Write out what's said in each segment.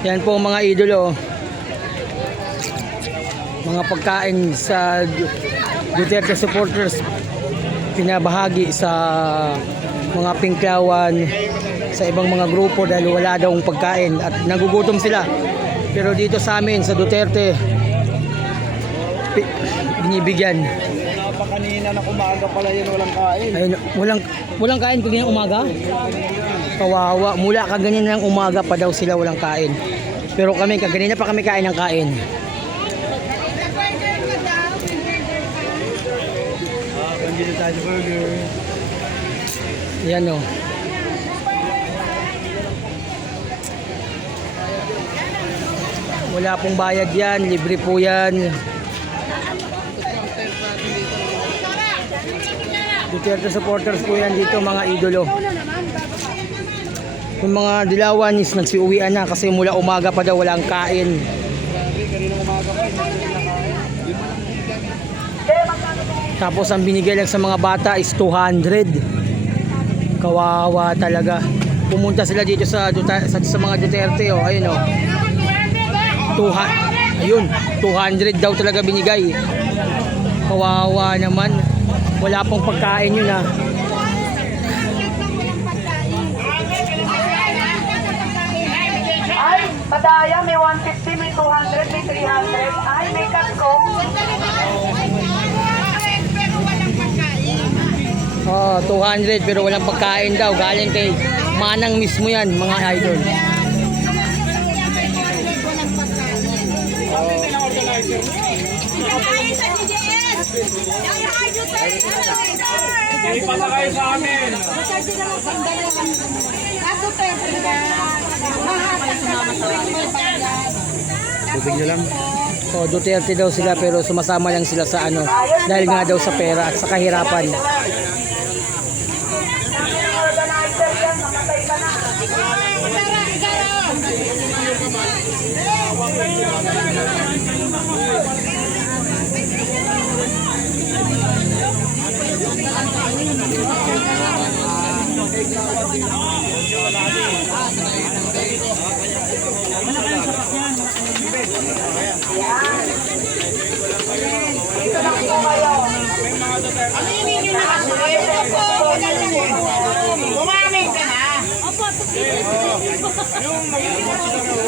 Yan po mga idolo. Mga pagkain sa Duterte supporters pinabahagi sa mga Pinklawan, sa ibang mga grupo dahil wala daw pagkain at nagugutom sila. Pero dito sa amin sa Duterte binibigyan. Kanina na umaga pala yun, walang kain. Ayun, walang kain pag ganyan umaga? Kawawa. Mula kaganyan ng umaga pa daw sila walang kain. Pero kami kaganina pa kami kain ng kain. Dito tayo sa burger. Yan o. Wala pong bayad yan. Libre po yan. Duterte supporters po yan dito mga idolo. Yung mga Dilawanis nagsiuwian na kasi mula umaga pa daw walang kain. Tapos ang binigay lang sa mga bata is 200. Kawawa talaga. Pumunta sila dito sa mga Duterte oh. Ayun oh. 200 daw talaga binigay. Kawawa naman. Wala pong pagkain yun ah. Ay, madaya, may 150, may 200, may 300. Ay, may kasko. Oh, 200 pero walang pagkain daw. Galing kay Manang mismo yan, mga idol. Ipasakay sa amin. Tubig nyo lang. So, Duterte daw sila pero sumasama lang sila sa ano dahil nga daw sa pera at sa kahirapan. Organizer yan, mamatay ka na. Dito lang po kayo. Umamin ka na.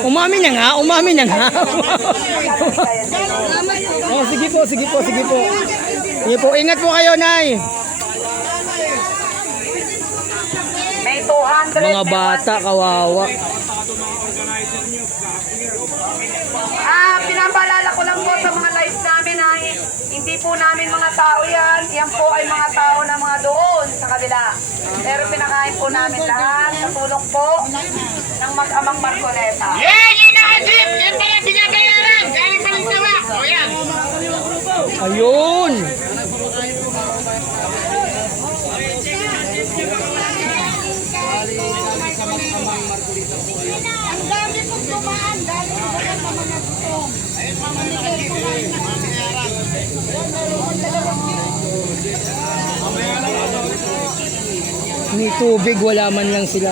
Umamin na nga, umamin na nga. Oh, sige po, sige po, sige po. Sige po, ingat po kayo, Nay. May 200. Mga bata, kawawa. Pinapaalala ko lang po sa mga lives namin na hindi po namin mga tao yan. Yan po ay mga tao na mga doon sa kabila. Pero pinakain po namin lahat sa tulong po ng mag-amang Marcoleta. Yeah, yun na jeep! Yan pala binabayaran! Galing pa ng tawa! O yan! Ayun. Ang dami kong tumaan dahil sa mga gutom. May tubig, wala man lang sila.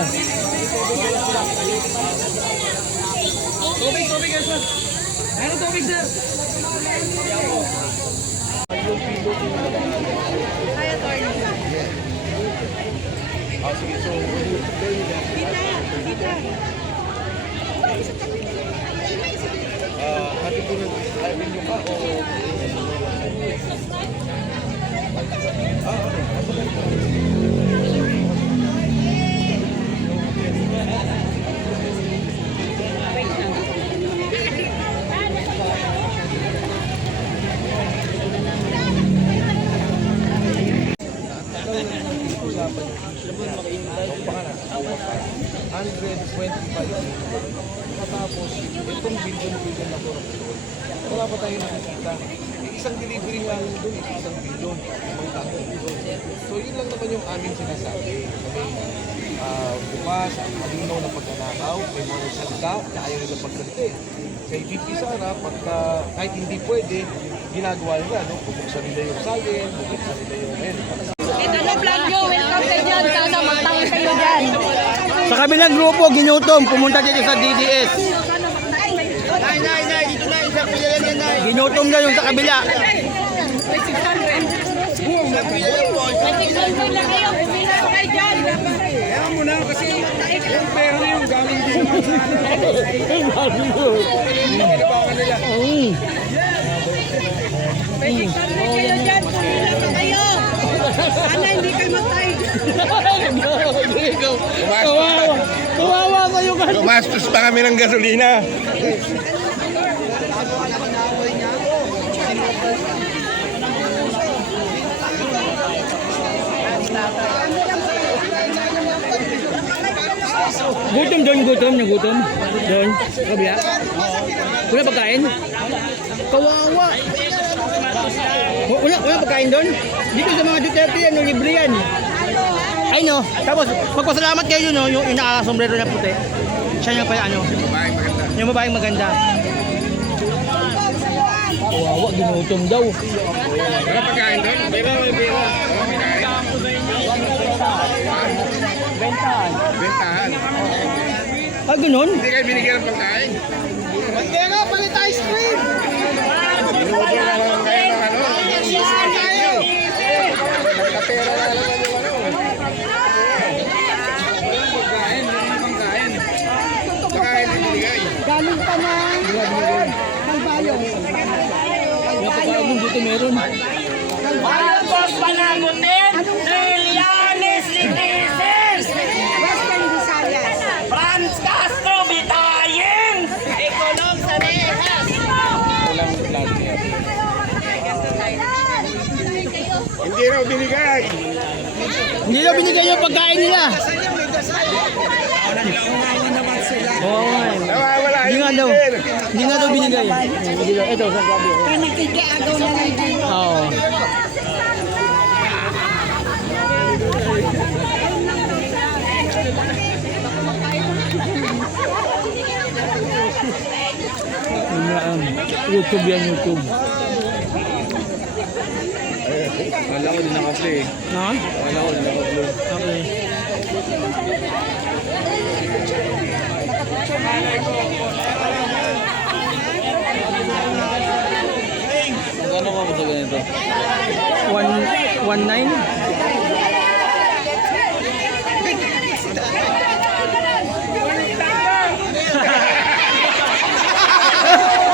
Tapos, itong billion na korupsyon, wala pa tayo nakikita. Isang delivery lang doon, isang billion. So, yun lang naman yung aming sinasabi. Bukas, malinaw na pagkanakaw, may mga salita na ayaw nila pagkalite. Kay VP Sara, pagka, kahit hindi pwede, ginagawa nila, no? Bubuksan nila yung salin, bubuksan nila yung Ano plan nyo? Welcome kayo dyan. Sana magtangi kayo dyan. Sa kabilang grupo, ginutom, pumunta dito sa DDS. Ginutom na yung sa kabila. Sana hindi kayo matay. Kawawa kayo ka. Gumastos pa kami ng gasolina. Gutom doon, nagutom. Doon, kabila. Wala pagkain? Kawawa. Wala pagkain doon? Dito sa mga Duterte, libre yan. Ay no, tapos magpasalamat kayo no, yung naka-sombrero na puti. Siya yung pala yung babaeng maganda. Kawawa, ginutom daw. Wala pagkain doon? Bira. Bentahan. Bentahan. Ah, ganun? Hindi kayo binigyan ng pagkain. Pero, palit ice cream! Binudor na lang kayo ng ano. Nagkapera na naman yung ano. Pagkain ang binigay. Galing pa na. Kalbayong. Napakaramon dito meron. Marcos panagutin, Trillanes Citizens, Western Visayas. Franz Castro Bitayin, Econom Sanehas. Hindi raw binigay. Hindi daw binigay yung pagkain nila. Oo nga eh. Nawawala Hindi yung nga daw. leader. Hindi nga daw binigay. Hindi daw. Ito, sa sabi. Kaya nakikiagaw na lang din. Oo. YouTube yan, YouTube. Wala ko din naka-play. Ha? Wala ko din naka-play. Okay. Magkano ka mo sa ganito? 119?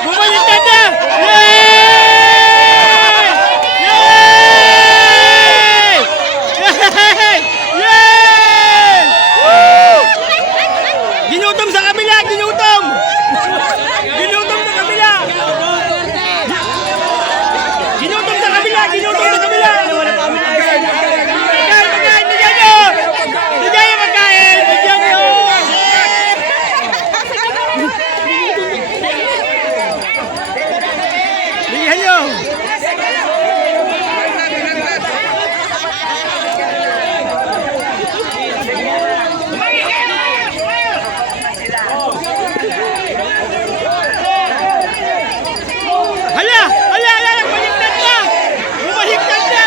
Bumaliktad na! Yay! Yay! Yay! Yay! Woo! Ginutom sa kabila! Ginutom! Ginutom sa kabila! Ginutom sa kabila! Ginutom sa kabila! Pagkain! Pagkain! Bigyan nyo! Bigyan nyo pagkain! Bigyan nyo! Bigyan nyo! Hala! Hala! Hala! Bumaliktad na! Bumaliktad na!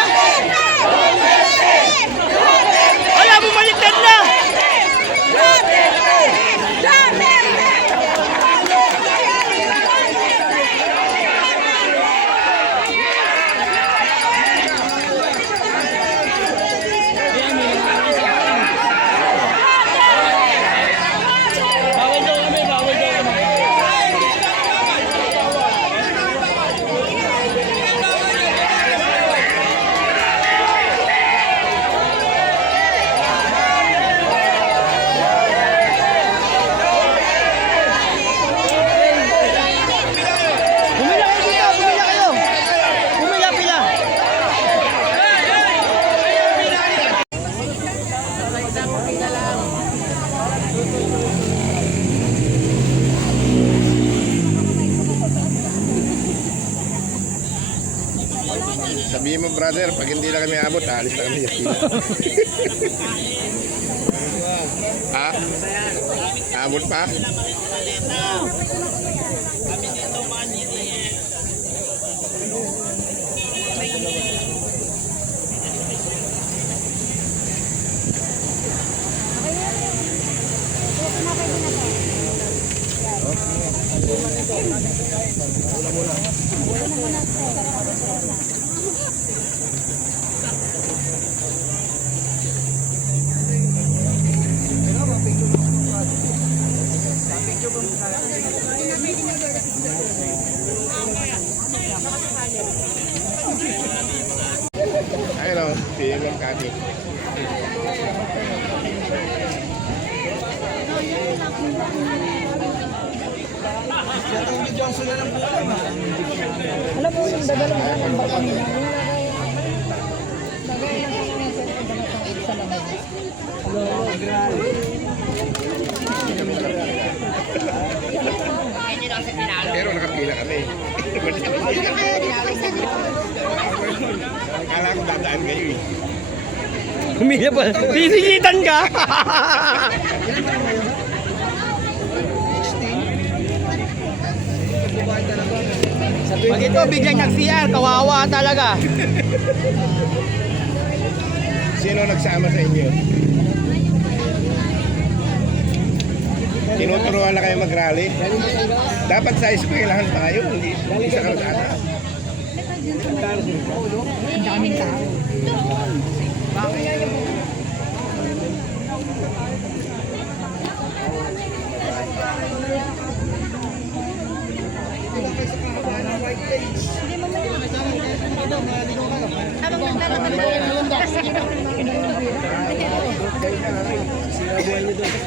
Hala! Bumaliktad na! Bawal daw kami! Bawal daw kami! Pumila kayo dito! Pumila kayo! Pumila pila! Sabihin mo brother, pag hindi na kami abot, alis na kami. Ha? Abot pa? Ayun o, tingin ng kati. Alam mo, yung dagalang ng baka nila. Pero nakapila kami. Akala ko dadaan kayo eh. Humila pa. Sisigitan ka. Pag ito biglang nag-CR, kawawa talaga. Sino nagsama sa inyo? Tinuturuan na kayo mag-rally? Dapat sa eskwelahan tayo, hindi sa kalsada. Ang daming tao. Sira buhay niyo doon.